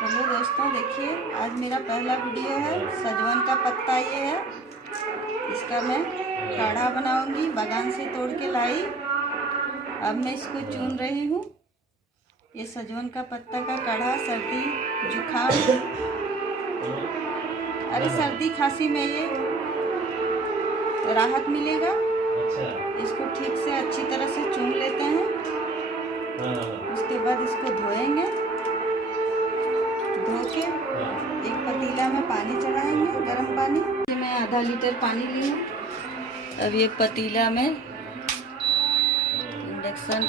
Hello दोस्तों, देखिए आज मेरा पहला वीडियो है। सजवन का पत्ता ये है, इसका मैं काढ़ा बनाऊंगी। बागान से तोड़ के लाई, अब मैं इसको चून रही हूँ। ये सजवन का पत्ता का काढ़ा सर्दी जुखाम, अरे सर्दी खांसी में ये राहत मिलेगा। इसको ठीक से अच्छी तरह से चून लेते हैं। उसके बाद इसको धोएंगे। धो के एक पतीला में पानी चढ़ाएंगे, गर्म पानी। मैं आधा लीटर पानी ली हूँ। अब ये पतीला में इंडक्शन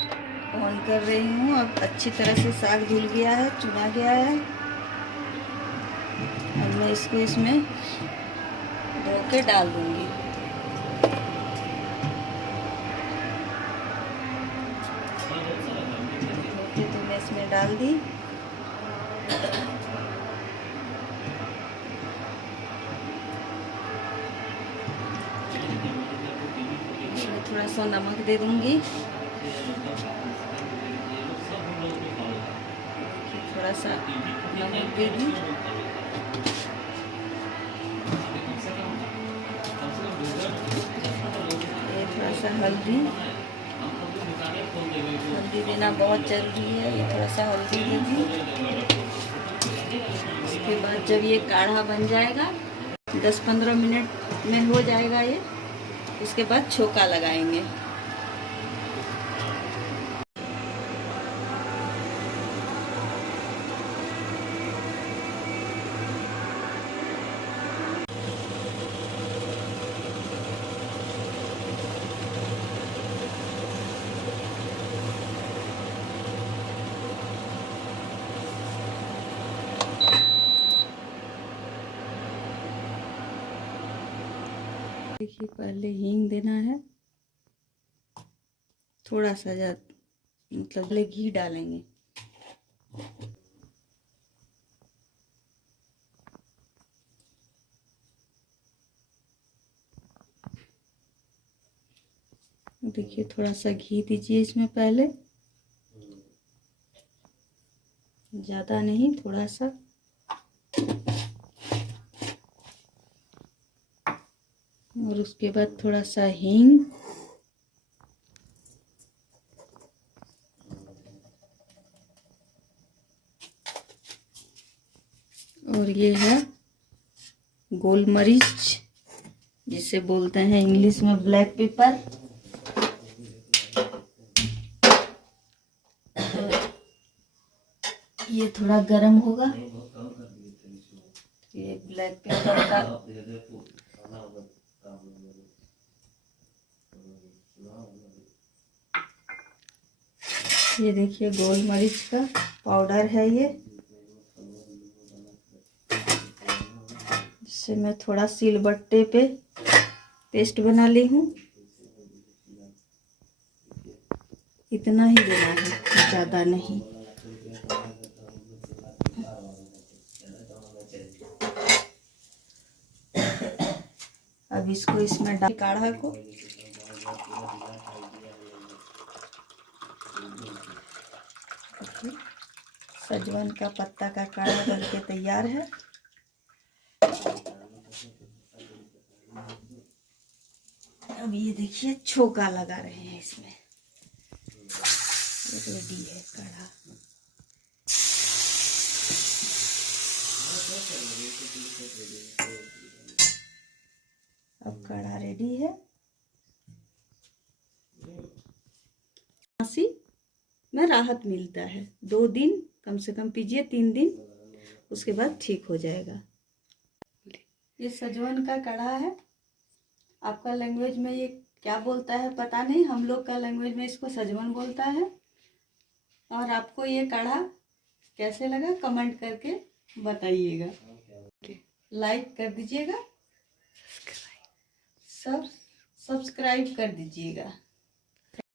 ऑन कर रही हूँ। अब अच्छी तरह से साग धुल गया है, चुना गया है। अब मैं इसको इसमें धो के डाल दूंगी। धो के तो मैं इसमें डाल दी। थोड़ा सा नमक दे दूंगी। थोड़ा सा नमक दे दूँ। ये थोड़ा सा हल्दी देना बहुत ज़रूरी है। ये थोड़ा सा हल्दी दे दी। उसके बाद जब ये काढ़ा बन जाएगा, 10-15 मिनट में हो जाएगा ये। उसके बाद छोका लगाएंगे। देखिए, पहले हींग देना है, थोड़ा सा मतलब घी डालेंगे। देखिए, थोड़ा सा घी दीजिए इसमें पहले, ज़्यादा नहीं, थोड़ा सा। और उसके बाद थोड़ा सा हींग, और ये है गोल मरीच, जिसे बोलते हैं इंग्लिश में ब्लैक पेपर। ये थोड़ा गरम होगा। ये ब्लैक पेपर का ये देखिए गोल मरीच का पाउडर है ये, जिससे मैं थोड़ा सिलबट्टे पे पेस्ट बना ली हूँ। इतना ही देना है, ज़्यादा नहीं। अब इसको इसमें डाल काढ़ा को सजवन का पत्ता का काढ़ा बनके तैयार है। अब ये देखिए छोका लगा रहे हैं इसमें। रेडी है काढ़ा। अब काढ़ा रेडी है। खांसी में राहत मिलता है। 2 दिन कम से कम पीजिए, 3 दिन, उसके बाद ठीक हो जाएगा। ये सजवन का काढ़ा है। आपका लैंग्वेज में ये क्या बोलता है पता नहीं, हम लोग का लैंग्वेज में इसको सजवन बोलता है। और आपको ये काढ़ा कैसे लगा कमेंट करके बताइएगा। लाइक कर दीजिएगा, सब्सक्राइब कर दीजिएगा।